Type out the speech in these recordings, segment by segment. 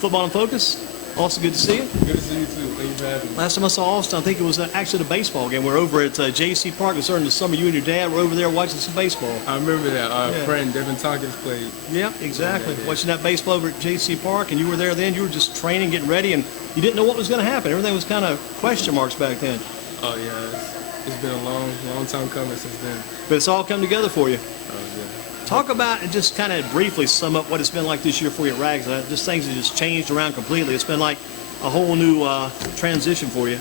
Football in Focus. Also good to see you. Good to see you too. Thank you for having me. Last time I saw Alston, I think it was actually the baseball game. We're over at J.C. Park. It was during the summer. You and your dad were over there watching some baseball. I remember that. Our friend Devin Tompkins played. Yeah, exactly. Watching that baseball over at J.C. Park, and you were there then. You were just training, getting ready, and you didn't know what was going to happen. Everything was kind of question marks back then. Oh yeah, it's been a long time coming since then. But it's all come together for you. Oh yeah. Talk about and just kind of briefly sum up what it's been like this year for you at Ragsdale. Just things have just changed around completely. It's been like a whole new transition for you.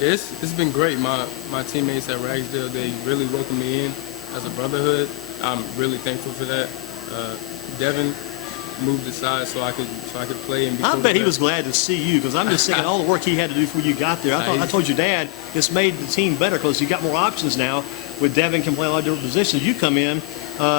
It's been great. My teammates at Ragsdale, they really welcomed me in as a brotherhood. I'm really thankful for that. Devin moved aside so I could play and be. I bet he was glad to see you, because I'm just thinking all the work he had to do before you got there. I told your dad it's made the team better because you got more options now. With Devin can play a lot of different positions. You come in,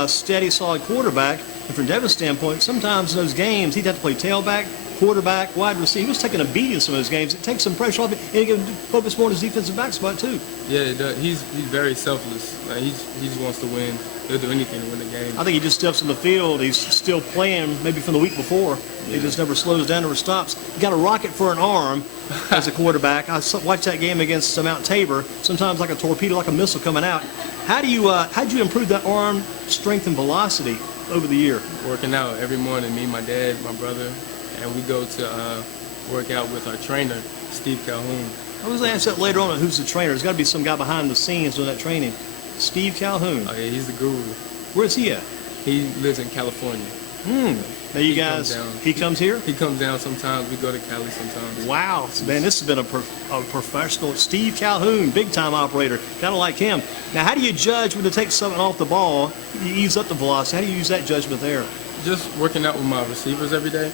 steady, solid quarterback, and from Devin's standpoint, sometimes in those games he'd have to play tailback, quarterback, wide receiver. He was taking a beating in some of those games. It takes some pressure off it, and he can focus more on his defensive back spot too. Yeah, it does. He's very selfless. Like, he just wants to win. He'll do anything to win the game. I think he just steps in the field. He's still playing, maybe from the week before. Yeah. He just never slows down or stops. He got a rocket for an arm as a quarterback. I watched that game against Mount Tabor. Sometimes like a torpedo, like a missile coming out. How'd you improve that arm strength and velocity over the year? Working out every morning. Me, my dad, my brother, and we go to work out with our trainer, Steve Calhoun. I was going to ask that later on. Who's the trainer? There's got to be some guy behind the scenes doing that training. Steve Calhoun. Oh yeah, he's the guru. Where's he at? He lives in California. Now you guys, he comes here? He comes down sometimes. We go to Cali sometimes. Wow, man, this has been a professional. Steve Calhoun, big time operator. Kind of like him. Now, how do you judge when to take something off the ball? You ease up the velocity. How do you use that judgment there? Just working out with my receivers every day,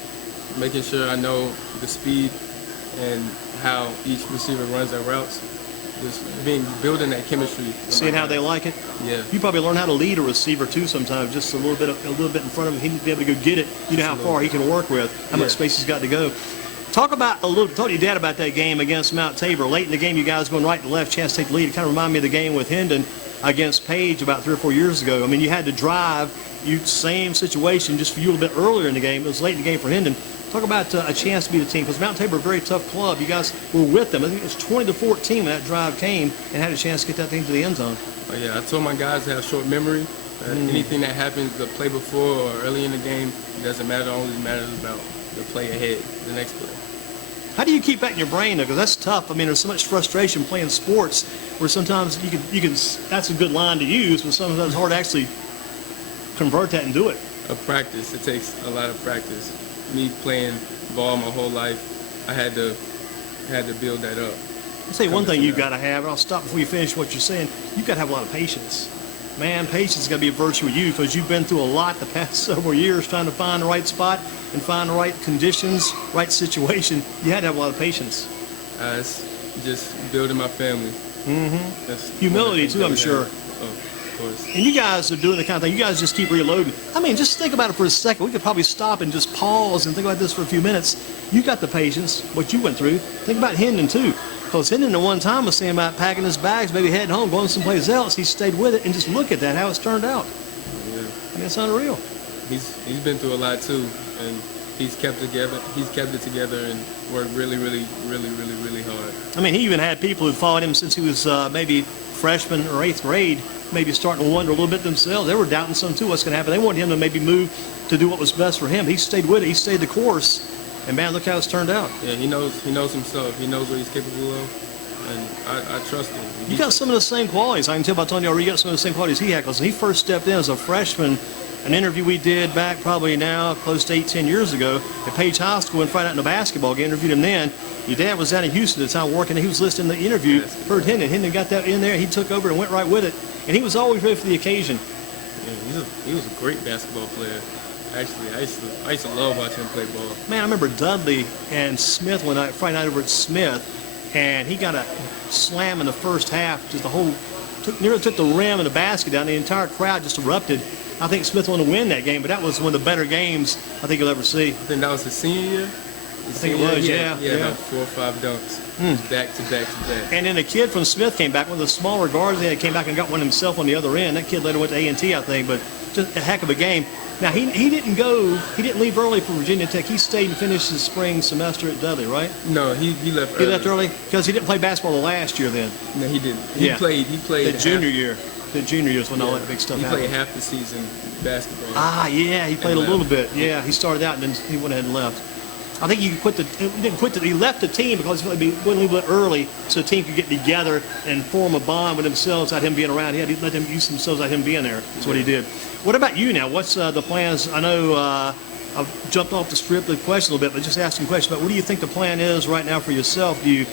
making sure I know the speed and how each receiver runs their routes. Just building that chemistry. Seeing how they like it. Yeah. You probably learn how to lead a receiver too sometimes. Just a little bit in front of him. He needs to be able to go get it. You know how far he can work with. How much space he's got to go. Talk to your dad about that game against Mount Tabor. Late in the game, you guys going right to left, chance to take the lead. It kind of reminded me of the game with Hendon against Page about 3 or 4 years ago. I mean, you had to drive. Same situation, just for you a little bit earlier in the game. It was late in the game for Hendon. Talk about a chance to beat a team, because Mount Tabor, a very tough club. You guys were with them. I think it was 20-14 when that drive came, and had a chance to get that thing to the end zone. Oh, yeah, I told my guys to have short memory. Anything that happens the play before or early in the game, it doesn't matter. Only matters about the play ahead, the next play. How do you keep that in your brain, though? Because that's tough. I mean, there's so much frustration playing sports where sometimes you can. That's a good line to use, but sometimes it's hard to actually convert that and do it. A practice. It takes a lot of practice. Me playing ball my whole life, I had to build that up. I'll say one thing you've got to have, and I'll stop before you finish what you're saying. You've got to have a lot of patience. Man, patience is going to be a virtue with you, because you've been through a lot the past several years trying to find the right spot and find the right conditions, right situation. You had to have a lot of patience. It's just building my family. Humility too, I'm sure. Of course. And you guys are doing the kind of thing, you guys just keep reloading. I mean, just think about it for a second. We could probably stop and just pause and think about this for a few minutes. You got the patience, what you went through. Think about Hendon too. Because Hendon at one time was saying about packing his bags, maybe heading home, going someplace else. He stayed with it, and just look at that, how it's turned out. Yeah. I mean, it's unreal. He's been through a lot too, and he's kept it together and worked really hard. I mean, he even had people who followed him since he was maybe freshman or 8th grade, maybe starting to wonder a little bit themselves. They were doubting some too, what's going to happen. They wanted him to maybe move to do what was best for him. He stayed with it. He stayed the course. And man, look how it's turned out. Yeah, he knows himself. He knows what he's capable of, and I trust him. You got some of the same qualities. I can tell by telling you already, you got some of the same qualities he had. Because when he first stepped in as a freshman, an interview we did back probably now close to 8-10 years ago at Page High School, and Friday night in a basketball game, interviewed him then. Your dad was down in Houston at the time working, and he was listening to the interview, heard Hendon. Hendon got that in there, he took over and went right with it. And he was always ready for the occasion. Yeah, he was a great basketball player. Actually, I used to love watching him play ball. Man, I remember Dudley and Smith one night, Friday night over at Smith, and he got a slam in the first half. Just the whole, nearly took the rim and the basket down. The entire crowd just erupted. I think Smith wanted to win that game, but that was one of the better games I think you'll ever see. I think that was his senior year. I think it was, yeah. Yeah, about 4 or 5 dunks, back to back to back. And then a kid from Smith came back, one of the smaller guards. They came back and got one himself on the other end. That kid later went to A&T, I think, but just a heck of a game. Now, he didn't leave early for Virginia Tech. He stayed and finished his spring semester at Dudley, right? No, he left early. He left early because he didn't play basketball the last year then. No, he didn't. He played the junior year. The junior year is when all that big stuff happened. He played half the season basketball. Ah, yeah, he played a little bit. Yeah, he started out and then he went ahead and left. I think he left the team because he wouldn't leave it early so the team could get together and form a bond with themselves without him being around. He had to let them use themselves without him being there. That's what he did. What about you now? What's the plans? I know I've jumped off the script of the question a little bit, but just asking questions about what do you think the plan is right now for yourself? Do you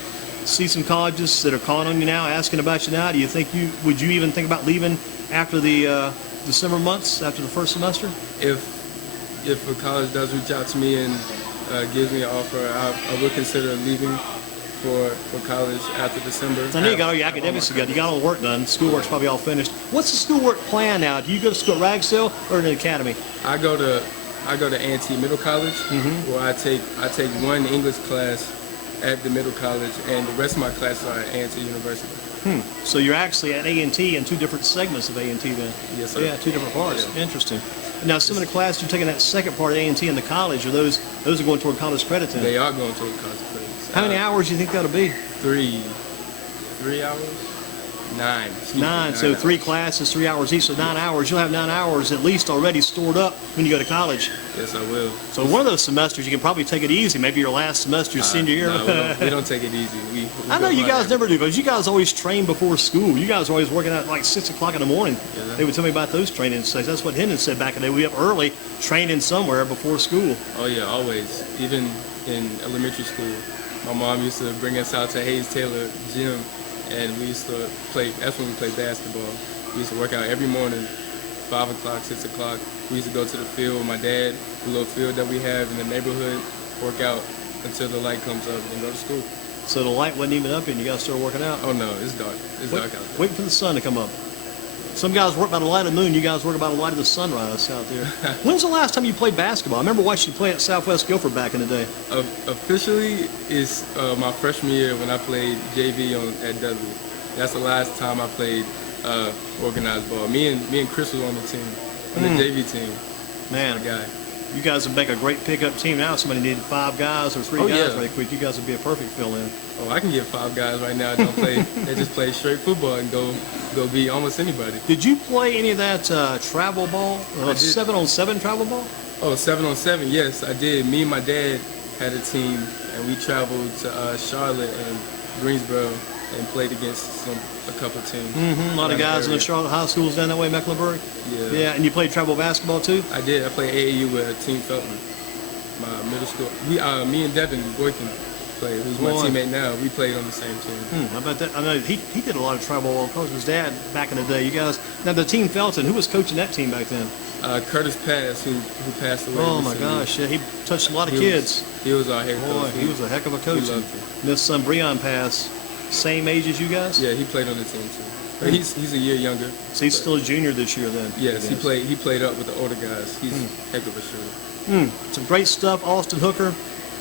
see some colleges that are calling on you now, asking about you now? Do you think would you even think about leaving after the December months, after the first semester? If a college does reach out to me and gives me an offer, I would consider leaving for college after December. I know you got all your academics together. You got all the work done. Schoolwork's probably all finished. What's the schoolwork plan now? Do you go to school at Ragsdale or in an academy? I go to A&T Middle College, where I take one English class at the middle college, and the rest of my classes are at A&T University. So you're actually at A&T in two different segments of A&T then? Yes, sir. Yeah, two different parts. Yeah. Interesting. Now, some of the classes you're taking that second part of A&T in the college, are those are going toward college credit then? They are going toward college credit. How many hours do you think that'll be? 3 hours? 9. Nine. So 3 classes, 3 hours each, so 9 hours. You'll have 9 hours at least already stored up when you go to college. Yes, I will. So one of those semesters, you can probably take it easy. Maybe your last semester, your senior year. No, we don't take it easy. I know you guys never do, because you guys always train before school. You guys are always working out like 6 o'clock in the morning. Yeah. They would tell me about those training sessions. That's what Hendon said back in the day. We up early, training somewhere before school. Oh, yeah, always. Even in elementary school, my mom used to bring us out to Hayes Taylor Gym, and we used to play. That's when we played basketball. We used to work out every morning, 5 o'clock, 6 o'clock. We used to go to the field with my dad, the little field that we have in the neighborhood, work out until the light comes up, and go to school. So the light wasn't even up, and you guys started working out? Oh, no, it's dark. It's dark out there. Waiting for the sun to come up. Some guys work by the light of the moon. You guys work by the light of the sunrise out there. When's the last time you played basketball? I remember watching you play at Southwest Guilford back in the day. Officially, it's my freshman year when I played JV at Dudley. That's the last time I played organized ball. Me and Chris was on the team, on the JV team. Man, you guys would make a great pickup team now. If somebody needed 5 guys or 3 guys right quick, you guys would be a perfect fill-in. Oh, I can get 5 guys right now. Don't play. They just play straight football and go beat almost anybody. Did you play any of that travel ball, 7-on-7 travel ball? Oh, 7-on-7, yes, I did. Me and my dad had a team, and we traveled to Charlotte and Greensboro and played against a couple teams. A lot of guys in the Charlotte high schools down that way, Mecklenburg. Yeah. Yeah, and you played travel basketball too? I did. I played AAU with Team Felton, my middle school. Me and Devin Boykin played, who's my teammate now. We played on the same team. How about that? I know he did a lot of travel ball. Coach his dad back in the day. You guys, now the Team Felton, who was coaching that team back then? Curtis Pass, who passed away. Oh my gosh, yeah, he touched a lot of kids. He was our head coach. He was a heck of a coach. And his son Breon Pass, same age as you guys? Yeah, he played on the team too. But he's a year younger. So he's still a junior this year then? Yes, he played up with the older guys. He's a heck of a shooter. Some great stuff. Alston Hooker,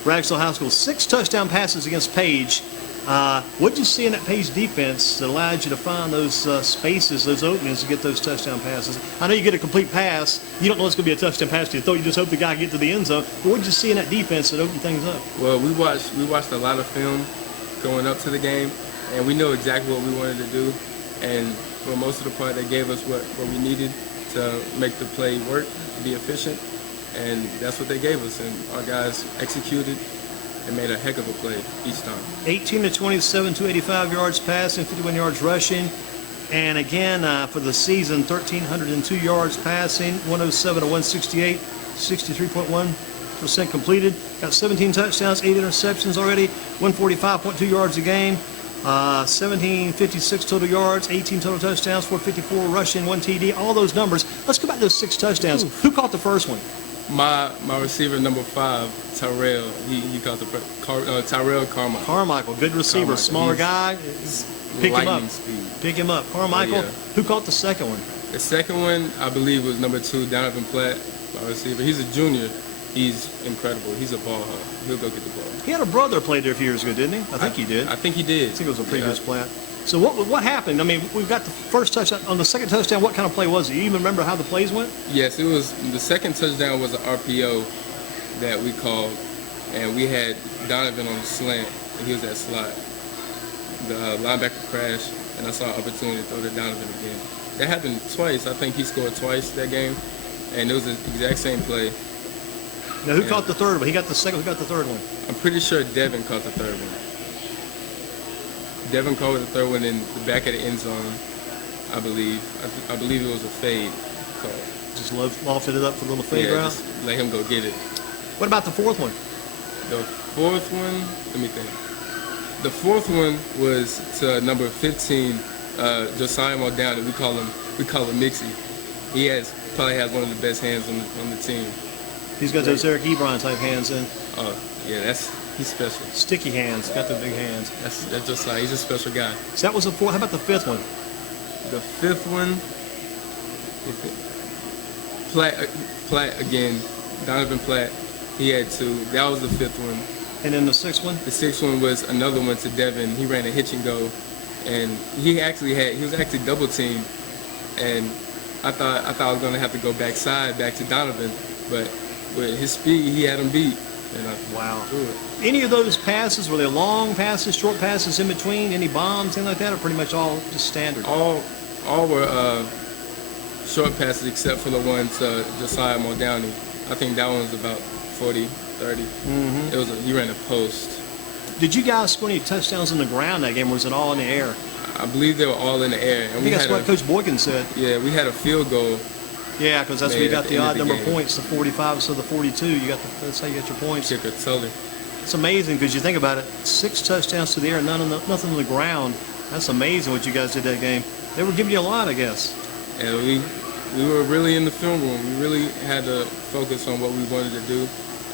Ragsdale High School, 6 touchdown passes against Page. What did you see in that Page defense that allowed you to find those spaces, those openings to get those touchdown passes? I know you get a complete pass. You don't know it's going to be a touchdown pass. You just hope the guy can get to the end zone. But what did you see in that defense that opened things up? Well, we watched a lot of film going up to the game, and we know exactly what we wanted to do. And for most of the part, they gave us what we needed to make the play work, to be efficient. And that's what they gave us. And our guys executed and made a heck of a play each time. 18 to 27, 285 yards passing, 51 yards rushing. And again, for the season, 1,302 yards passing, 107 to 168, 63.1% completed. Got 17 touchdowns, 8 interceptions already, 145.2 yards a game, 1,756 total yards, 18 total touchdowns, 454 rushing, 1 TD, all those numbers. Let's go back to those 6 touchdowns. Oof. Who caught the first one? My receiver, number 5, Tyrell. He caught the Tyrell Carmichael. Carmichael, good receiver, smaller guy. Pick him up. Speed. Pick him up. Carmichael. Oh, yeah. Who caught the second one? The second one, I believe, was number 2, Donovan Platt, my receiver. He's a junior, He's incredible. He's a ball hawk. He'll go get the ball. He had a brother who played there a few years ago, didn't he? I think he did. I think he did. I think it was a previous plat. So what happened? I mean, we've got the first touchdown. On the second touchdown, what kind of play was it? You even remember how the plays went? Yes, it was. The second touchdown was an RPO that we called, and we had Donovan on the slant, and he was at slot. The linebacker crashed, and I saw an opportunity to throw to Donovan again. That happened twice. I think he scored twice that game, and it was the exact same play. Now, who caught the third one? He got the second. Who got the third one? I'm pretty sure Devin caught the third one. Devin caught the third one in the back of the end zone, I believe. I believe it was a fade call. Just lofted it up for a little fade route? Just let him go get it. What about the fourth one? The fourth one, let me think. The fourth one was to number 15, Josiah Muldowney. We call him Mixie. He probably has one of the best hands on the team. He's got those Eric Ebron type hands in. Oh, yeah, he's special. Sticky hands, got the big hands. That's Josiah. He's a special guy. So that was the fourth. How about the fifth one? The fifth one, Platt again, Donovan Platt. He had two. That was the fifth one. And then the sixth one? The sixth one was another one to Devin. He ran a hitch and go, and he was actually double teamed, and I thought I was gonna have to go back to Donovan, but with his speed, he had him beat. And wow. Any of those passes, were they long passes, short passes in between? Any bombs, anything like that, or pretty much all just standard? All were short passes except for the one to Josiah Muldowney. I think that one was about 40, 30. Mm-hmm. He ran a post. Did you guys score any touchdowns on the ground that game, or was it all in the air? I believe they were all in the air. And I think that's what Coach Boykin said. Yeah, we had a field goal. Yeah, because that's where you got the odd number of points, the 45, so the 42. That's how you get your points. Kicker Tully. It's amazing because you think about it, 6 touchdowns to the air, nothing on the ground. That's amazing what you guys did that game. They were giving you a lot, I guess. And we were really in the film room. We really had to focus on what we wanted to do,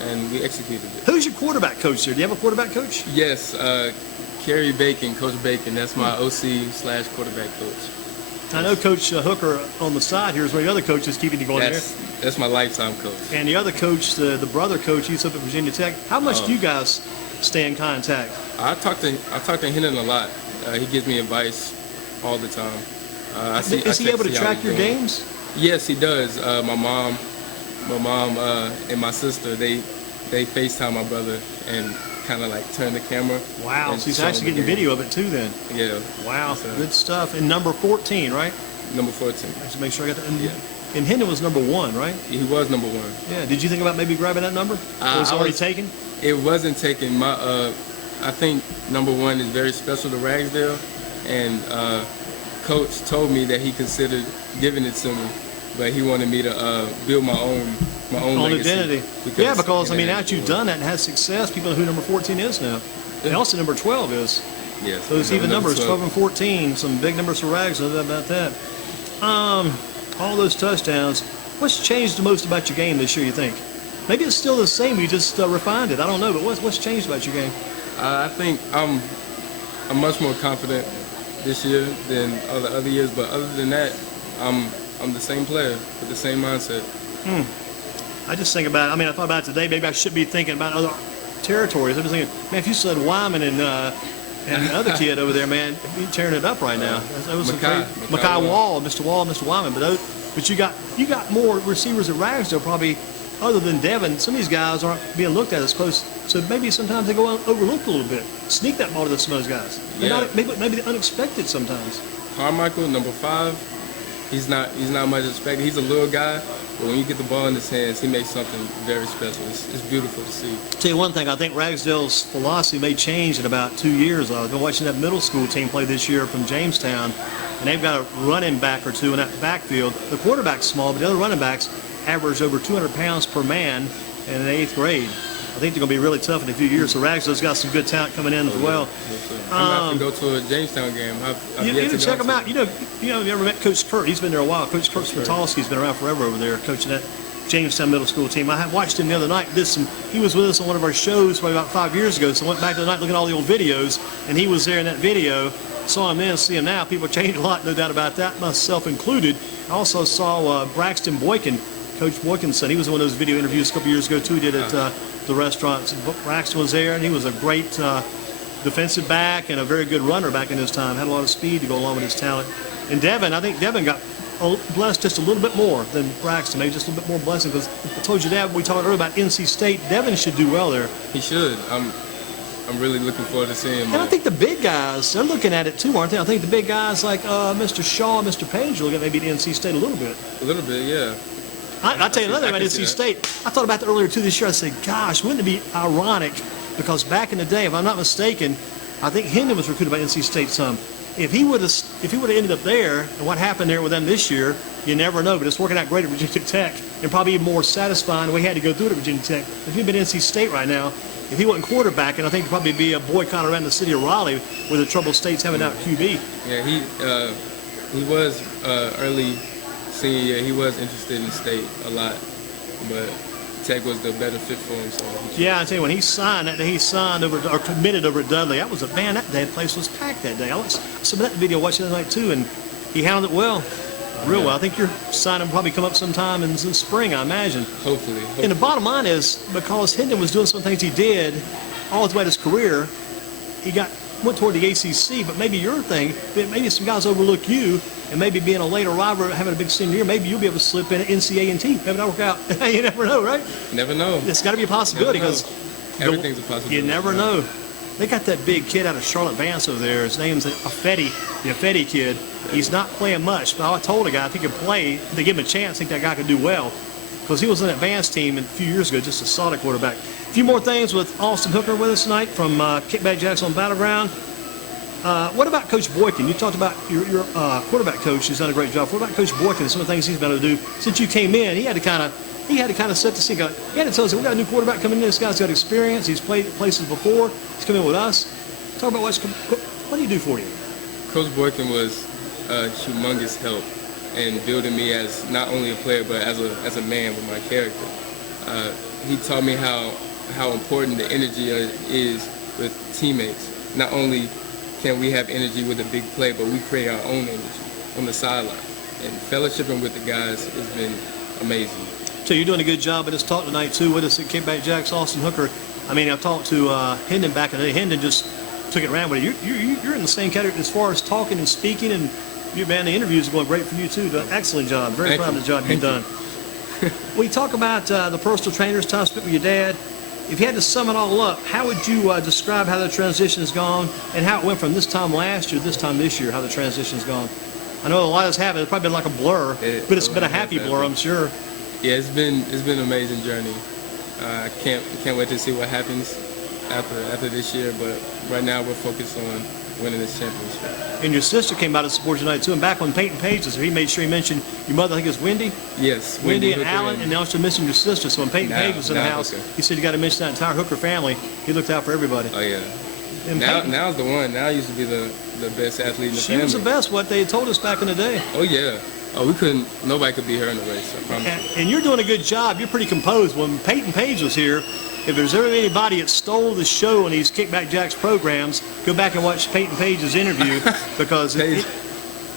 and we executed it. Who's your quarterback coach there? Do you have a quarterback coach? Yes, Kerry Bacon, Coach Bacon. That's my OC/quarterback coach. I know Coach Hooker on the side here is one of the other coaches keeping you going there. That's my lifetime coach. And the other coach, the brother coach, he's up at Virginia Tech. How much do you guys stay in contact? I talk to Hennon a lot. He gives me advice all the time. Is he able to track your games? Yes, he does. My mom, and my sister, they FaceTime my brother and kind of like turn the camera. Wow, so he's actually getting video of it too then. Yeah. Wow, good stuff. And number 14, right? Number 14. Just make sure I got that. And Hendon was number 1, right? He was number 1. Yeah. Did you think about maybe grabbing that number? Or was it already taken? It wasn't taken. I think number 1 is very special to Ragsdale, and Coach told me that he considered giving it to me, but he wanted me to build my own legacy. Identity. Yeah, because I mean, now that you've done that and had success, people know who number 14 is now. And also number 12 is. Yes. Those even numbers, 12 and 14, some big numbers for Rags, no doubt about that. All those touchdowns. What's changed the most about your game this year, you think? Maybe it's still the same, you just refined it. I don't know, but what's changed about your game? I think I'm much more confident this year than other years, but other than that, I'm the same player with the same mindset. I just think about it. I mean, I thought about it today. Maybe I should be thinking about other territories. I'm just thinking, man, if you said Wyman and the other kid over there, man, he's tearing it up right now. That was Makai Wall, Mr. Wyman. But you got more receivers at Ragsdale probably, other than Devin. Some of these guys aren't being looked at as close. So maybe sometimes they go overlooked a little bit. Sneak that ball to some of those guys. Yeah. Maybe unexpected sometimes. Carmichael, number 5. He's not much expected. He's a little guy, but when you get the ball in his hands, he makes something very special. It's beautiful to see. Tell you one thing, I think Ragsdale's philosophy may change in about 2 years. I've been watching that middle school team play this year from Jamestown, and they've got a running back or two in that backfield. The quarterback's small, but the other running backs average over 200 pounds per man in the 8th grade. I think they're going to be really tough in a few years. So Ragsdale's got some good talent coming in as well. I'm going to have to go to a Jamestown game. You need to check them out. You know, you ever met Coach Kurt? He's been there a while. Coach Kurt Switalski's been around forever over there, coaching that Jamestown middle school team. I watched him the other night. He was with us on one of our shows probably about 5 years ago. So I went back the other night looking at all the old videos, and he was there in that video. Saw him then, see him now. People changed a lot, no doubt about that, myself included. I also saw Braxton Boykin Coach Wilkinson. He was one of those video interviews a couple years ago too. He did at the restaurants. Ragsdale was there, and he was a great defensive back and a very good runner back in his time. Had a lot of speed to go along with his talent. And Devin, I think Devin got blessed just a little bit more than Braxton, maybe just a little bit more blessing, because I told you, Dad, we talked earlier about NC State. Devin should do well there. He should. I'm really looking forward to seeing him. And I think the big guys, they're looking at it too, aren't they? I think the big guys like Mr. Shaw, Mr. Page are looking at maybe at NC State a little bit. A little bit, yeah. I'll tell you another thing about NC State. I thought about that earlier too this year. I said, gosh, wouldn't it be ironic? Because back in the day, if I'm not mistaken, I think Hendon was recruited by NC State some. If he would have ended up there, and what happened there with them this year, you never know. But it's working out great at Virginia Tech, and probably even more satisfying. We had to go through it at Virginia Tech. If he'd been NC State right now, if he wasn't quarterback, and I think there'd probably be a boycott around the city of Raleigh with the trouble State's having out QB. Yeah, he was early senior year. He was interested in State a lot, but Tech was the better fit for him. So yeah, I tell you, when he signed that day, he signed over or committed over at Dudley. That was a man. That day, the place was packed that day. I was some of that video watching that night too, and he handled it well, real well. I think your signing will probably come up sometime in spring, I imagine. Hopefully. And the bottom line is, because Hendon was doing some things he did all throughout his career, he went toward the ACC. But maybe your thing, maybe some guys overlook you, and maybe being a late arriver, having a big senior year, maybe you'll be able to slip in at NCAA. Maybe that'll work out. You never know, right? Never know. It's got to be a possibility, because everything's a possibility. You never know. They got that big kid out of Charlotte Vance over there. His name's Affetti, the Affetti kid. He's not playing much, but I told a guy if he could play, if they give him a chance, I think that guy could do well, because he was on that Vance team a few years ago, just a solid quarterback. A few more things with Alston Hooker with us tonight from Kickback Jacks on Battleground. What about Coach Boykin? You talked about your quarterback coach who's done a great job. What about Coach Boykin and some of the things he's been able to do since you came in? He had to kind of set the scene. He had to tell us, we got a new quarterback coming in. This guy's got experience. He's played places before. He's come in with us. Talk about what do you do for you? Coach Boykin was a humongous help in building me as not only a player but as a man with my character. He taught me how important the energy is with teammates. Not only can we have energy with a big play, but we create our own energy on the sideline. And fellowshipping with the guys has been amazing. So you're doing a good job at this talk tonight too with us at Kickback Jacks, Alston Hooker. I mean, I've talked to Hendon back in the day. Hendon just took it around with you. You're in the same category as far as talking and speaking, and the interviews are going great for you too. Excellent job. Very proud of the job you've done. We talk about the personal trainers, time spent with your dad. If you had to sum it all up, how would you describe how the transition has gone and how it went from this time last year to this time this year, how the transition has gone? I know a lot has happened. It's probably been like a blur, but it's been a happy blur, I'm sure. Yeah, it's been an amazing journey. I can't wait to see what happens after this year, but right now we're focused on winning this championship. And your sister came out to support you tonight too, and back when Peyton Page was here, he made sure he mentioned your mother, I think it was Wendy? Yes. Wendy and Alan, and also mentioned your sister. So when Peyton Page was in the house, okay. He said you got to mention that entire Hooker family. He looked out for everybody. Oh, yeah. And Now's the one. Now used to be the best athlete in the family. She was the best, what they had told us back in the day. Oh, yeah. Oh, nobody could beat her in the race, I promise. And you're doing a good job. You're pretty composed. When Peyton Page was here, if there's ever anybody that stole the show in these Kickback Jacks programs, go back and watch Peyton Page's interview, because it's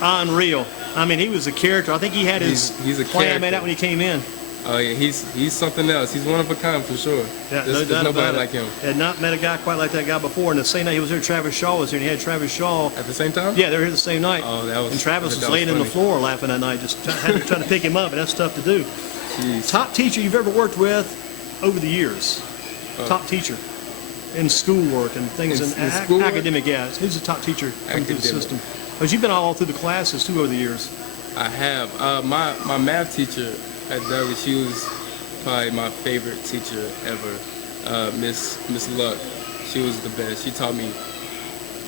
unreal. I mean, he was a character. I think he had his plan made out when he came in. Oh, yeah, he's something else. He's one of a kind for sure. Yeah, there's no doubt nobody about it. like him. Had not met a guy quite like that guy before. And the same night he was here, Travis Shaw was here, and he had Travis Shaw. At the same time? Yeah, they were here the same night. Oh, that was. And Travis was laying funny. on the floor laughing that night, just trying to pick him up, and that's tough to do. Jeez. Top teacher you've ever worked with over the years? Top teacher in schoolwork and things in academic. Yeah, who's the top teacher coming through the system? Because you've been all through the classes too over the years. I have. My math teacher at Dudley, she was probably my favorite teacher ever. Miss Luck, she was the best. She taught me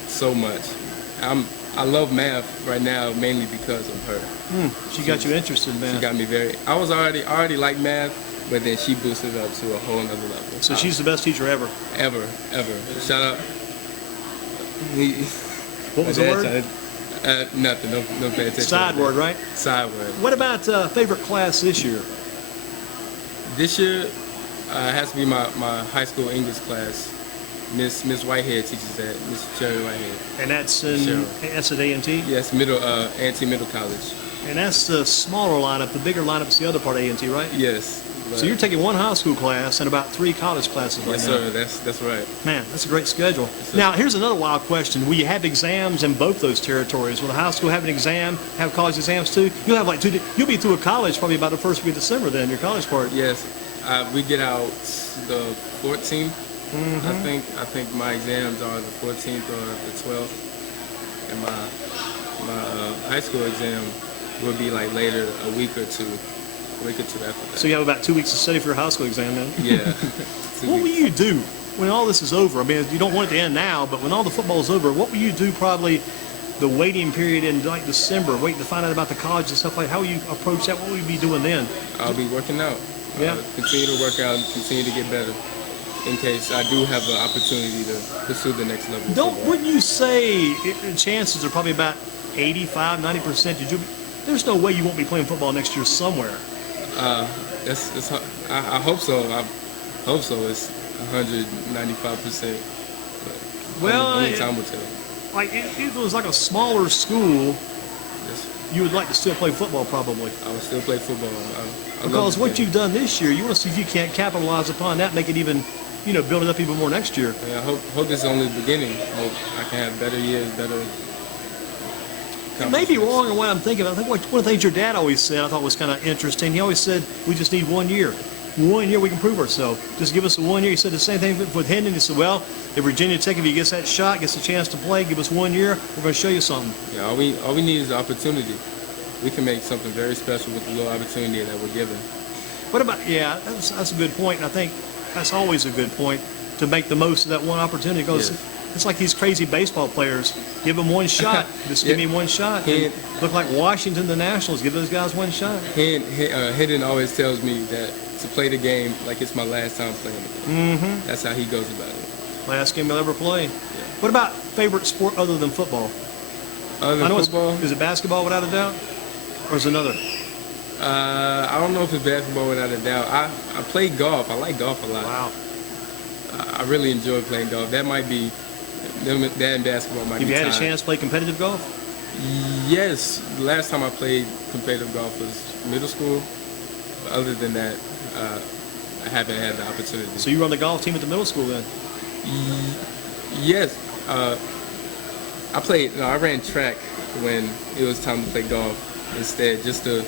so much. I love math right now mainly because of her. She got you interested in math. She got me I was already like math, but then she boosted it up to a whole nother level. So she's the best teacher ever. Ever. Shout out. What was the word? Nothing. No pay attention. Side word, right? Side word. What about favorite class this year? This year, it has to be my high school English class. Miss Whitehead teaches that. Miss Cherry Whitehead. And that's at A&T? Yes, A&T Middle College. And that's the smaller lineup. The bigger lineup's the other part of A&T, right? Yes. So you're taking one high school class and about 3 college classes right yes, now. Yes, sir. That's right. Man, that's a great schedule. Yes, now, here's another wild question. Will you have exams in both those territories? Will the high school have an exam, have college exams too? You'll have like 2 you'll be through a college probably about the first week of December then, your college part. Yes. We get out the 14th. Mm-hmm. I think my exams are the 14th or the 12th. And my high school exam will be like later, a week or two after that. So you have about 2 weeks to study for your high school exam then? Yeah. What will you do when all this is over? I mean, you don't want it to end now, but when all the football is over, what will you do probably the waiting period in like December, waiting to find out about the college and stuff like that? How will you approach that? What will you be doing then? I'll be working out. Yeah. Continue to work out and continue to get better in case I do have the opportunity to pursue the next level. Wouldn't you say the chances are probably about 85, 90%? There's no way you won't be playing football next year somewhere. I hope so. I hope so. It's 195%. Well, only time will tell. Like if it was like a smaller school, Yes. you would like to still play football probably. I will still play football. I Because love the what game. you've done this year, you want to see if you can't capitalize upon that, make it even, build it up even more next year. Yeah, I hope this is only the beginning. I hope I can have better years, better. It may be wrong in what I'm thinking. I think one of the things your dad always said I thought was kind of interesting. He always said, we just need 1 year. 1 year we can prove ourselves. Just give us a 1 year. He said the same thing with Hendon. He said, well, if Virginia Tech, if he gets that shot, gets a chance to play, give us 1 year, we're going to show you something. Yeah, all we need is the opportunity. We can make something very special with the little opportunity that we're given. What about, that's a good point. And I think that's always a good point, to make the most of that one opportunity. Because it's like these crazy baseball players. Give them one shot. Just give me one shot. And look like Washington, the Nationals. Give those guys one shot. Hendon always tells me that to play the game like it's my last time playing it. Mm-hmm. That's how he goes about it. Last game he'll ever play. Yeah. What about favorite sport other than football? Other than football? Is it basketball without a doubt? Or is it another? I don't know if it's basketball without a doubt. I play golf. I like golf a lot. Wow. I really enjoy playing golf. That might be, that and basketball might be Have you had a tied. chance to play competitive golf? Yes. The last time I played competitive golf was middle school. But other than that, I haven't had the opportunity. So you run the golf team at the middle school then? Yes. I ran track when it was time to play golf instead, just to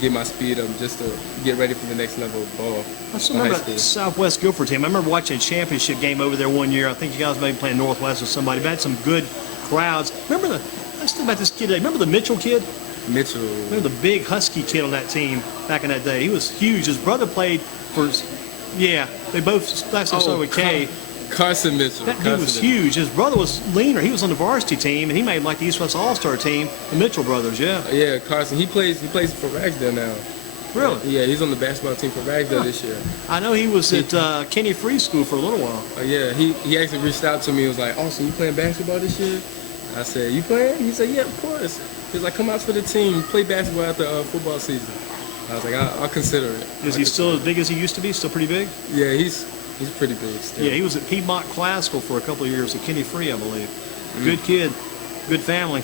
get my speed up, just to get ready for the next level of ball. I still remember that Southwest Guilford team. I remember watching a championship game over there one year. I think you guys may be playing Northwest or somebody. But had some good crowds. Remember let's think about this kid. Remember the Mitchell kid? Mitchell. Remember the big husky kid on that team back in that day? He was huge. His brother played for, they both last name started with K. Carson Mitchell. That dude was huge. His brother was leaner. He was on the varsity team, and he made like the East West All-Star team. The Mitchell brothers, yeah. Yeah, Carson. He plays for Ragsdale now. Really? Yeah, he's on the basketball team for Ragsdale this year. I know he was at Kenny Free School for a little while. Yeah, he actually reached out to me. He was like, "Austin, you playing basketball this year?" I said, "You playing?" He said, "Yeah, of course." He was like, "Come out for the team, play basketball after football season." I was like, "I'll consider it." Is he still as big as he used to be? Still pretty big? Yeah, he's pretty big still. Yeah, he was at Piedmont Classical for a couple of years at Kenny Free, I believe. Good kid, good family.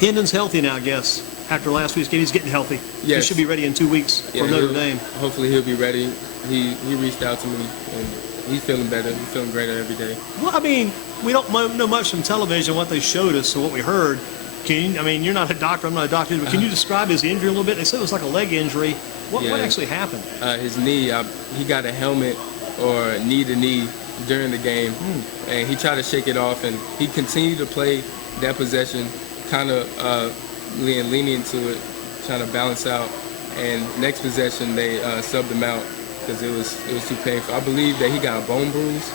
Hendon's healthy now, I guess. After last week's game, he's getting healthy. Yes. He should be ready in 2 weeks for Notre Dame. Hopefully he'll be ready. He reached out to me, and he's feeling better. He's feeling greater every day. Well, I mean, we don't know much from television what they showed us or what we heard. You're not a doctor, I'm not a doctor, but can you describe his injury a little bit? They said it was like a leg injury. What actually happened? His knee, he got a helmet or knee-to-knee during the game, and he tried to shake it off, and he continued to play that possession, kind of leaning into it, trying to balance out, and next possession they subbed him out because it was too painful. I believe that he got a bone bruise.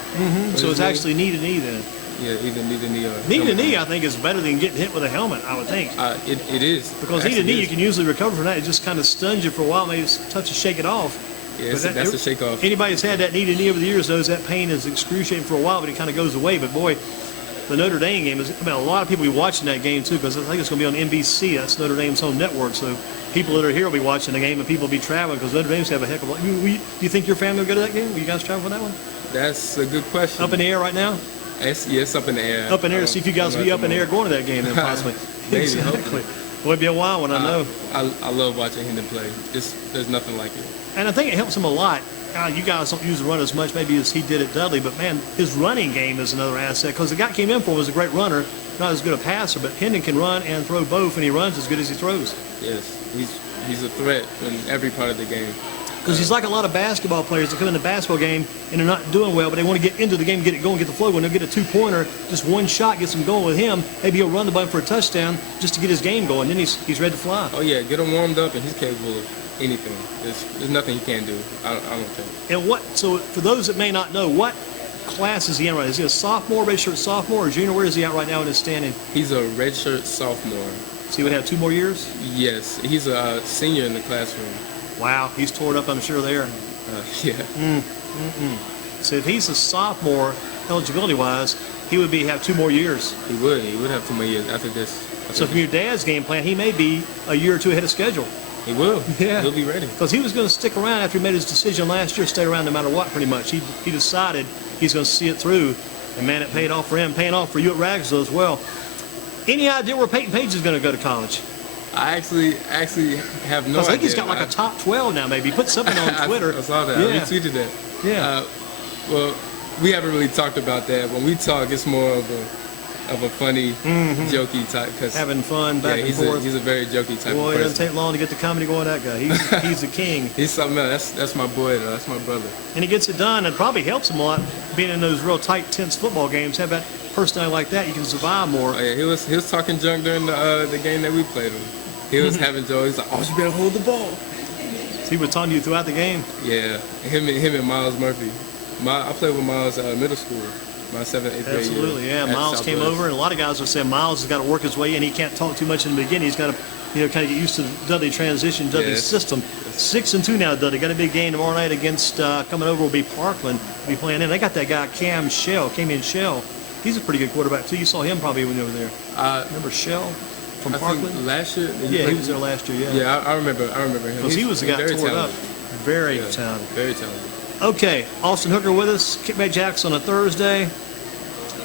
So it's actually knee-to-knee then? Yeah, either knee-to-knee or knee-to-knee, I think, is better than getting hit with a helmet, I would think. It is. Because knee-to-knee, you can usually recover from that. It just kind of stuns you for a while, maybe touch and shake it off. Yeah, that's a shake-off. Anybody that's had that knee-to-knee over the years knows that pain is excruciating for a while, but it kind of goes away. But boy, the Notre Dame game a lot of people will be watching that game too, because I think it's going to be on NBC. That's Notre Dame's home network. So people that are here will be watching the game, and people will be traveling because Notre Dame's have a heck of a. Do you think your family will go to that game? Will you guys travel for that one? That's a good question. Up in the air right now? It's up in the air. Up in the air. See if you guys will be up in the air going to that game then possibly. Maybe, exactly. Would be a wild one, I know. I love watching Hendon play. There's nothing like it. And I think it helps him a lot. You guys don't use the run as much maybe as he did at Dudley, but man, his running game is another asset because the guy came in for was a great runner, not as good a passer, but Hendon can run and throw both, and he runs as good as he throws. Yes, he's a threat in every part of the game. Because he's like a lot of basketball players that come in the basketball game and they're not doing well, but they want to get into the game, get it going, get the flow. When they'll get a two-pointer, just one shot gets them going with him. Maybe he'll run the button for a touchdown just to get his game going. Then he's ready to fly. Oh, yeah, get him warmed up, and he's capable of anything. There's nothing he can't do, I don't think. And so for those that may not know, what class is he in right now? Is he a sophomore, redshirt sophomore, or junior? Where is he at right now in his standing? He's a redshirt sophomore. So he would have 2 more years? Yes, he's a senior in the classroom. Wow, he's tore it up, I'm sure, there. Yeah. So if he's a sophomore, eligibility-wise, he would have 2 more years. He would have 2 more years after this. So from your dad's game plan, he may be a year or 2 ahead of schedule. He will. Yeah. He'll be ready. Because he was going to stick around after he made his decision last year, stay around no matter what, pretty much. He decided he's going to see it through. And, man, it paid off for him, paying off for you at Ragsdale as well. Any idea where Peyton Page is going to go to college? I actually have no idea. I think he's got like a top 12 now, maybe. He put something on Twitter. I saw that. Yeah. I retweeted that. Yeah. Well, we haven't really talked about that. When we talk, it's more of a funny, jokey type. Cause, having fun back and forth. He's a very jokey type Boy, of person. it doesn't take long to get the comedy going, that guy. He's the king. He's something else. That's my boy, though. That's my brother. And he gets it done. It probably helps him a lot being in those real tight, tense football games. Have that personality like that, you can survive more. Oh, yeah, he was talking junk during the game that we played him. He was having joy. He's like, "Oh, you better hold the ball." He was taunting you throughout the game. Yeah, him and Miles Murphy. I played with Miles middle school, my 7th, 8th grade year. Absolutely, yeah. Miles came over, and a lot of guys are saying Miles has got to work his way in. He can't talk too much in the beginning. He's got to, kind of get used to the Dudley transition, Dudley's system. 6-2 now, Dudley. Got a big game tomorrow night against coming over will be Parkland. Be playing in. They got that guy Cam Shell. He's a pretty good quarterback too. You saw him probably when you were there. Remember Shell from Parkland? Think last year. Yeah, he was there last year. Yeah. Yeah, I remember him. Because he was the guy that tore it up. Very talented. Very talented. Okay, Alston Hooker with us. Kickback Jacks on a Thursday.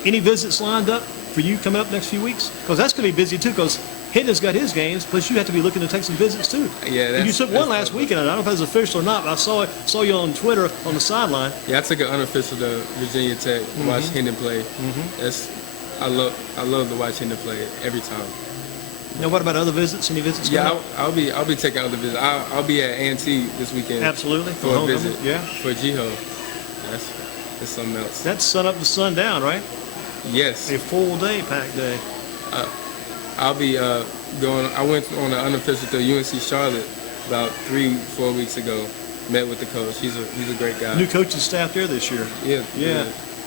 Any visits lined up for you coming up next few weeks? Because that's going to be busy too. Because Hendon's got his games, plus you have to be looking to take some visits too. Yeah, and you took one last weekend. I don't know if it was official or not, but I saw you on Twitter on the sideline. Yeah, I took an unofficial to Virginia Tech to watch Hendon play. I love to watch Hendon play every time. Now, what about other visits? Any visits? Yeah, I'll be taking other visits. I'll be at A&T this weekend. Absolutely. For a visit. Yeah. For Jiho. That's something else. That's sun up to sundown, right? Yes. A full day, packed day. I'll be going. I went on an unofficial to UNC Charlotte about 3-4 weeks ago. Met with the coach. He's a great guy. New coaching staff there this year. Yeah.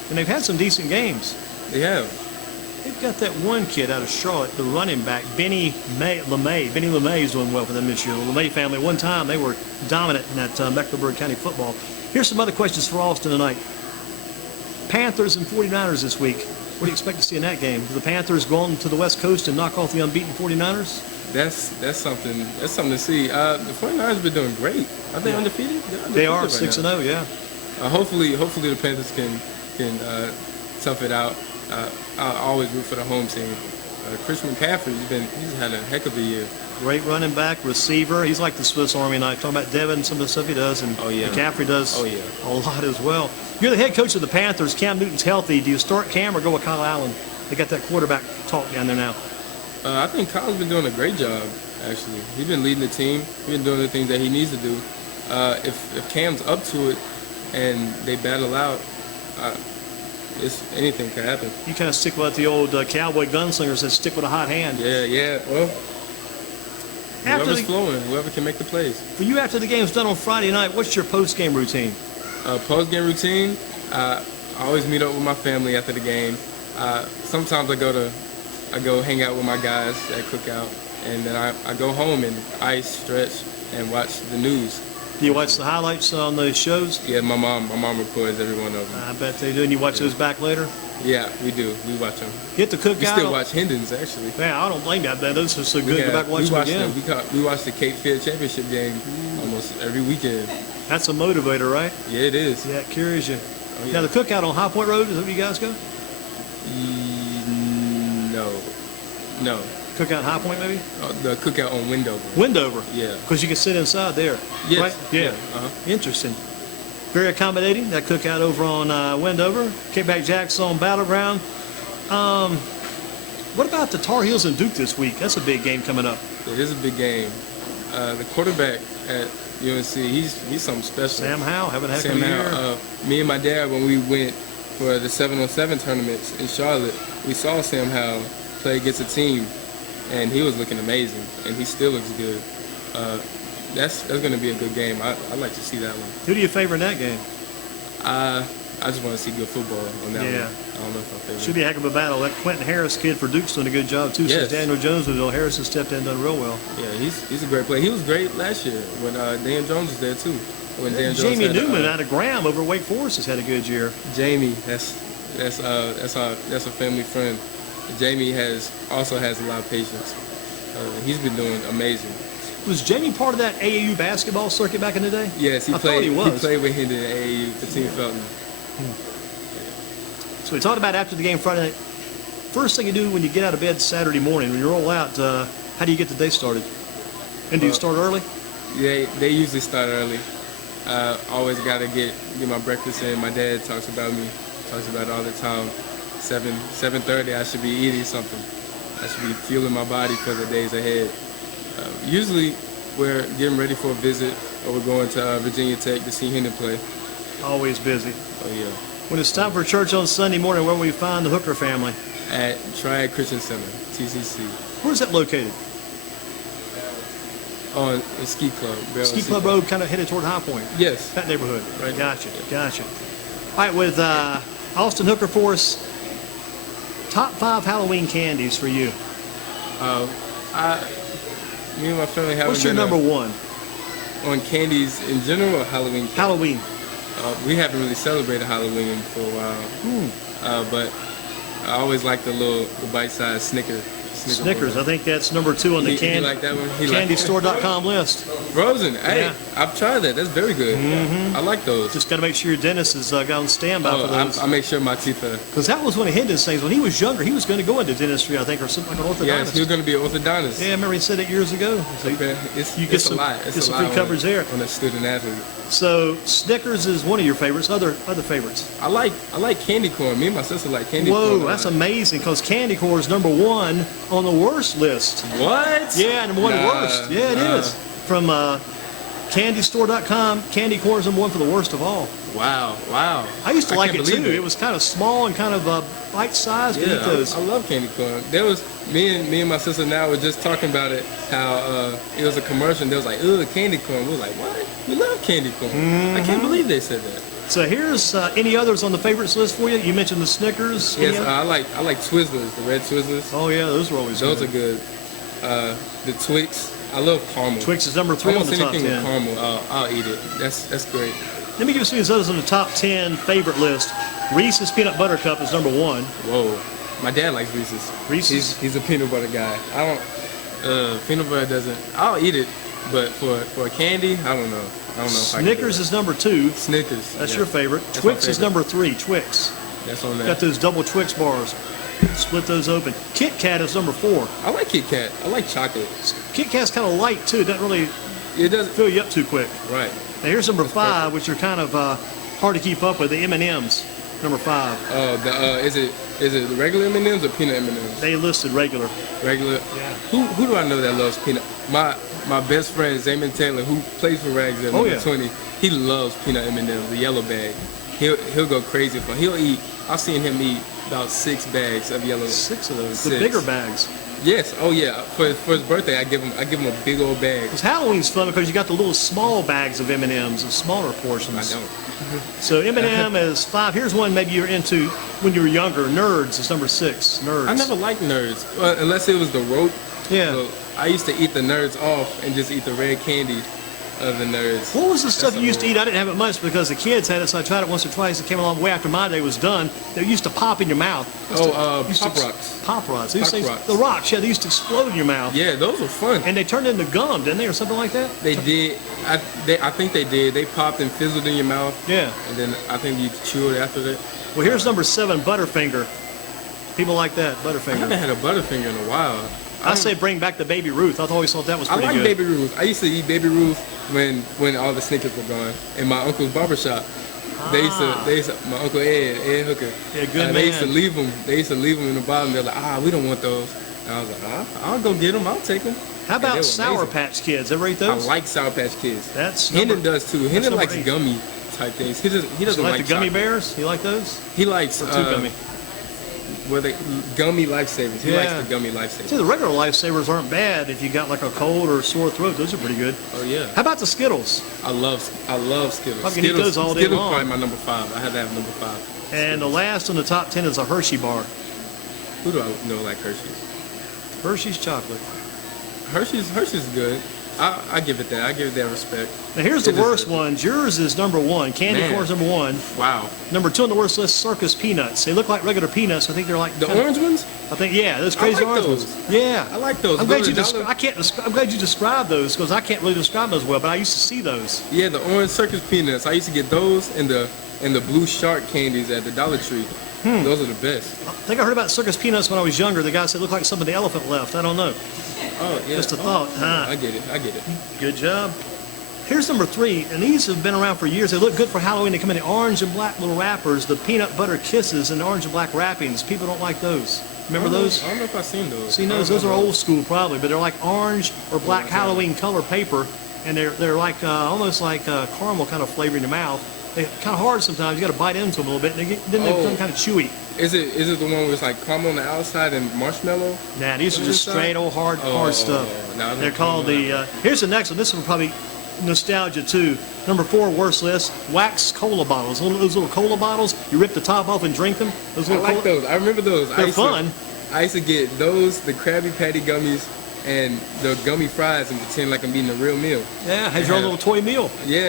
And they've had some decent games. They have. They've got that one kid out of Charlotte, the running back, Benny LeMay. Benny LeMay is doing well for them this year. The LeMay family, one time, they were dominant in that Mecklenburg County football. Here's some other questions for Alston tonight. Panthers and 49ers this week. What do you expect to see in that game? Do the Panthers go on to the West Coast and knock off the unbeaten 49ers? That's something to see. The 49ers have been doing great. Are they undefeated? They are 6-0, yeah. Hopefully the Panthers can tough it out. I always root for the home team. Christian McCaffrey, he's had a heck of a year. Great running back, receiver. He's like the Swiss Army knife. Talking about Devin, some of the stuff he does, and McCaffrey does a lot as well. You're the head coach of the Panthers. Cam Newton's healthy. Do you start Cam or go with Kyle Allen? They got that quarterback talk down there now. I think Kyle's been doing a great job, actually. He's been leading the team. He's been doing the things that he needs to do. If Cam's up to it and they battle out, anything can happen. You kind of stick with the old cowboy gunslinger says, stick with a hot hand. Yeah. Well, whoever's flowing, whoever can make the plays. For you, after the game's done on Friday night, what's your post-game routine? Post-game routine, I always meet up with my family after the game. Sometimes I go hang out with my guys at Cookout, and then I go home and ice, stretch, and watch the news. Do you watch the highlights on those shows? Yeah, my mom records every one of them. I bet they do. And you watch those back later? Yeah, we do. We watch them. Hit the Cookout. We still watch Hendon's, actually. Yeah, I don't blame you. Those are so good to go back and watch them again. We watch the Cape Fear Championship game almost every weekend. That's a motivator, right? Yeah, it is. Yeah, it carries you. Oh, yeah. Now, the Cookout on High Point Road, is that where you guys go? No. Cookout High Point, maybe? The cookout on Wendover. Wendover. Yeah. Because you can sit inside there. Yes. Right? Yeah. Uh-huh. Interesting. Very accommodating. That cookout over on Wendover. Kickback Jacks on Battleground. What about the Tar Heels and Duke this week? That's a big game coming up. It is a big game. The quarterback at UNC, he's something special. Sam Howell, having a heck of a Sam year. Howell, me and my dad, when we went for the 7-on-7 tournaments in Charlotte, we saw Sam Howell play against a team, and he was looking amazing, and he still looks good. That's going to be a good game. I'd like to see that one. Who do you favor in that game? I just want to see good football on that one. Yeah. I don't know if I favor. Should be a heck of a battle. That Quentin Harris kid for Duke's doing a good job, too. Yes. Since Daniel Jones was ill, Harris has stepped in and done real well. Yeah, he's a great player. He was great last year when Dan Jones was there, too. When Dan Jones Jamie had, Newman out of Graham over Wake Forest has had a good year. Jamie, that's a family friend. Jamie also has a lot of patience. He's been doing amazing. Was Jamie part of that AAU basketball circuit back in the day? Yes, I thought he was. He played with him in the AAU for Team Felton. So we talked about after the game Friday night. First thing you do when you get out of bed Saturday morning, when you roll out, how do you get the day started? And do you start early? They usually start early. Always got to get my breakfast in. My dad talks about it all the time. 7:30, I should be eating something. I should be fueling my body for the days ahead. Usually, we're getting ready for a visit, or we're going to Virginia Tech to see Hendon play. Always busy. Oh yeah. When it's time for church on Sunday morning, where will we find the Hooker family? At Triad Christian Center, TCC. Where's that located? On the Ski Club. Ski Club Road, kind of headed toward High Point. Yes. That neighborhood. Right. Gotcha. All right, with Alston Hooker for us, top 5 Halloween candies for you. Me and my family haven't What's your been number one? on candies in general or Halloween candy? Halloween. We haven't really celebrated Halloween for a while. But I always like the bite-sized Snickers. I think that's number 2 on the He like that one? candystore.com list. Frozen. Hey, Yeah. I've tried that. That's very good. I like those. Just got to make sure your dentist is got on standby for those. I make sure my teeth are. Because that was one of Hendon's things. When he was younger, he was going to go into dentistry, I think, or something like an orthodontist. Yes, he was going to be an orthodontist. Yeah, I remember he said it years ago. So Okay. you get It's some, a lot. It's get a some lot free coverage there. on a student athlete. So Snickers is one of your favorites. Other favorites. I like candy corn. Me and my sister like candy corn. Whoa, that's amazing. Because candy corn is number 1 on the worst list. What? Yeah, number 1 worst. Yeah, it is. From candystore.com, candy corn is number 1 for the worst of all. Wow. I used to like can't it too. believe It was kind of small and kind of bite-sized. Yeah, Eat those. I love candy corn. There was me and my sister now were just talking about it. How it was a commercial. And they was like, "Ugh, candy corn." We were like, "What? We love candy corn." I can't believe they said that. So here's any others on the favorites list for you. You mentioned the Snickers. Yes, Any other? I like Twizzlers, the red Twizzlers. Oh yeah, those are always Those good. are good. The Twix. I love caramel. Twix is number 3 on Almost the top anything 10. with caramel, I'll eat it. That's great. Let me give you some of these others on the top 10 favorite list. Reese's Peanut Butter Cup is number 1. Whoa. My dad likes Reese's. Reese's? He's a peanut butter guy. I don't. Peanut butter doesn't. I'll eat it, but for a candy, I don't know. If I Snickers can is number 2. Snickers. That's yeah. your favorite. That's Twix my is favorite. number 3. Twix. That's on there. Got those double Twix bars. Split those open. Kit Kat is number 4. I like Kit Kat. I like chocolate. Kit Kat's kind of light too. It doesn't really It doesn't. fill you up too quick. Right. Now here's number 5, which are kind of hard to keep up with. The M&Ms, number 5. Is it the regular M&Ms or peanut M&Ms? They listed regular. Regular. Yeah. Who do I know that loves peanut? My best friend Zaymon Taylor, who plays for Ragsdale, number 20. He loves peanut M&Ms, the yellow bag. He'll go crazy for. He'll eat. I've seen him eat about 6 bags of yellow. 6 of those. 6. The bigger bags. Yes. Oh yeah. For his birthday, I give him a big old bag. Because Halloween's fun because you got the little small bags of M&Ms, the smaller portions. I don't. So M&M is 5. Here's one maybe you're into when you were younger. Nerds is number 6. Nerds. I never liked Nerds, unless it was the rope. Yeah. So I used to eat the Nerds off and just eat the red candy of the Nerds. What was the stuff you used to old. eat? I didn't have it much because the kids had it, so I tried it once or twice. It came along way after my day was done. They used to pop in your mouth. Pop Rocks. Pop Rocks. These Pop things, Rocks. the rocks, yeah, they used to explode in your mouth. Yeah, those were fun. And they turned into gum, didn't they, or something like that? They did. I think they did. They popped and fizzled in your mouth. Yeah. And then I think you chew it after that. Well, here's number 7, Butterfinger. People like that, I haven't Butterfinger. had a Butterfinger in a while. I say bring back the Baby Ruth. I've always thought that was I pretty like good. Baby Ruth. I used to eat Baby Ruth when all the Snickers were gone in my uncle's barbershop. They used to, my uncle Ed Hooker. Yeah, good man. They used to leave them. They used to leave them in the bottom. They're like, we don't want those. And I was like, I'll go get them. I'll take them. How And they about were Sour amazing. Patch Kids? Ever eat I those? like Sour Patch Kids. That's Hendon does too. Hendon number likes 8. gummy type things. He doesn't You like like the gummy chocolate. bears? You like those? He likes Or too gummy? gummy lifesavers. He Yeah. likes the gummy lifesavers. See, the regular Lifesavers aren't bad if you got like a cold or a sore throat. Those are pretty good. Oh yeah. How about the Skittles? I love Skittles. I can eat those all day Skittles long. probably my number 5. I have to have number 5. And the last in the top 10 is a Hershey bar. Who do I know like Hershey's? Hershey's chocolate. Hershey's is good. I give it that. I give it that respect. Now here's the It is worst good. one. Yours is number 1. Candy Man. corn's number 1. Wow. Number 2 on the worst list, Circus Peanuts. They look like regular peanuts. I think they're like The orange ones? I think those crazy like orange those. ones. Yeah, I like those. I'm glad Those you. are dollar- I'm glad you described those because I can't really describe those well. But I used to see those. Yeah, the orange circus peanuts. I used to get those and the blue shark candies at the Dollar Tree. Those are the best. I think I heard about Circus Peanuts when I was younger. The guy said it looked like something the elephant left. I don't know. Oh yeah. Just a thought. I get it. Good job. Here's number 3, and these have been around for years. They look good for Halloween. They come in the orange and black little wrappers, the peanut butter kisses, and the orange and black wrappings. People don't like those. Remember those? I don't know if I've seen those. Seen those? I Those don't are know. old school probably, but they're like orange or black Halloween color paper, and they're like almost like caramel kind of flavor in your mouth. They're kind of hard sometimes. You got to bite into them a little bit, and then they become kind of chewy. Is it the one where it's like caramel on the outside and marshmallow? Nah, these are just Inside? straight old hard stuff. No, I don't They're called the. Here's the next one. This one probably nostalgia too. Number 4, worst list. Wax cola bottles. Those little cola bottles. You rip the top off and drink them. Those I little like cola- those. I remember those. They're fun. I used to get those, the Krabby Patty gummies, and the gummy fries, and pretend like I'm eating a real meal. Yeah, have your own little toy meal. Yeah.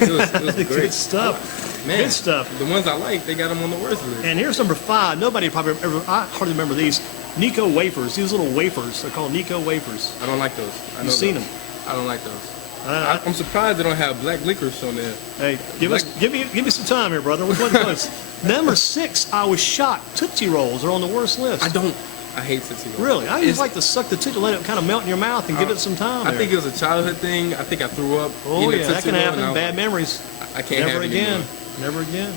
It was great. Good stuff. Man, Good stuff. The ones I like, they got them on the worst list. And here's number 5. Nobody probably ever. I hardly remember these. Nico wafers. These little wafers. They're called Nico wafers. I don't like those. I know You've seen those. them. I don't like those. I- I'm surprised they don't have black licorice on there. Hey, give me some time here, brother. Which one was? Number 6. I was shocked. Tootsie Rolls are on the worst list. I hate Tootsie Rolls. Really? I It's- just like to suck the Tootsie, let it kind of melt in your mouth and give it some time. I think it was a childhood thing. I think I threw up. Oh eating a yeah, that Tootsie can Roll, happen. and I was Bad like, memories. I can't Never have it again. anymore. Never again.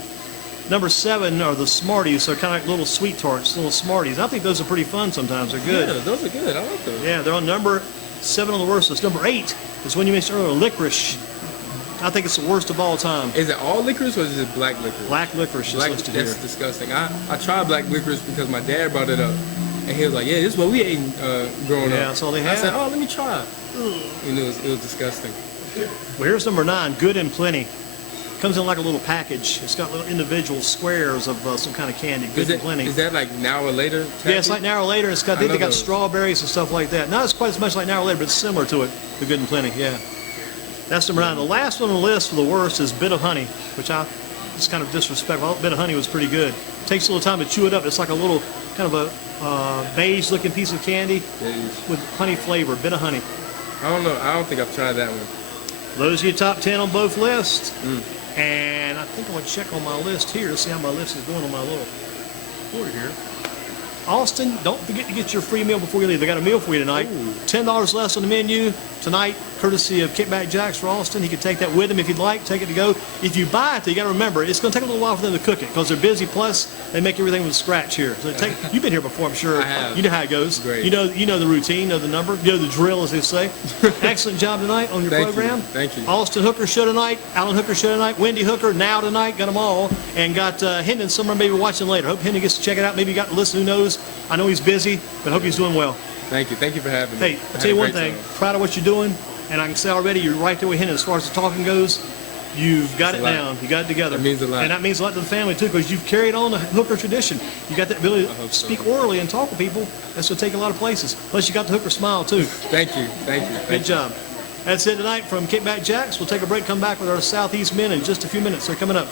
Number 7 are the Smarties. They're kind of like little sweet tarts, little Smarties. I think those are pretty fun sometimes. They're good. Yeah, those are good. I like those. Yeah, they're on number 7 on the worst list. Number 8 is one you mentioned earlier, licorice. I think it's the worst of all time. Is it all licorice or is it black licorice? Black licorice is Black, listed that's here. disgusting. I tried black licorice because my dad brought it up, and he was like, "Yeah, this is what we ate growing up." Yeah, that's all they I had. said, "Oh, let me try." And it was disgusting. Well, here's number 9, Good and Plenty. Comes in like a little package. It's got little individual squares of some kind of candy. Good and Plenty. Is that like now or later? Yeah, it's like Now or Later. It's got, I think they got those. strawberries and stuff like that. Not as quite as much like Now or Later, but it's similar to it. The Good and Plenty, yeah. That's number 9. The last one on the list for the worst is Bit of Honey, which it's kind of disrespectful. Bit of Honey was pretty good. Takes a little time to chew it up. It's like a little kind of a beige-looking piece of candy with honey flavor. Bit of Honey. I don't know. I don't think I've tried that one. Those are your top 10 on both lists. And I think I'm going to check on my list here to see how my list is going on my little board here. Alston, don't forget to get your free meal before you leave. They got a meal for you tonight. $10 less on the menu tonight, courtesy of Kickback Jacks for Alston. He can take that with him if you'd like. Take it to go. If you buy it, though, you got to remember it's going to take a little while for them to cook it because they're busy. Plus, they make everything from scratch here. So you've been here before, I'm sure. I have. You know how it goes. Great. You know the routine, know the number, you know the drill, as they say. Excellent job tonight on your Thank you. program. Thank you. Alston Hooker show tonight. Alan Hooker show tonight. Wendy Hooker now tonight. Got them all. And got Hendon somewhere maybe watching later. Hope Hendon gets to check it out. Maybe you got to listen. Who knows? I know he's busy, but hope he's doing well. Thank you. Thank you for having me. Hey, I'll tell you one thing. Proud of what you're doing. And I can say already you're right there with Hendon as far as the talking goes. You've got it down. You got it together. That means a lot. And that means a lot to the family, too, because you've carried on the Hooker tradition. You got that ability to speak orally and talk with people. That's going to take a lot of places. Plus, you got the Hooker smile, too. Thank you. Thank you. Thank Good you. job. That's it tonight from Kickback Jacks. We'll take a break, come back with our Southeast men in just a few minutes. They're coming up.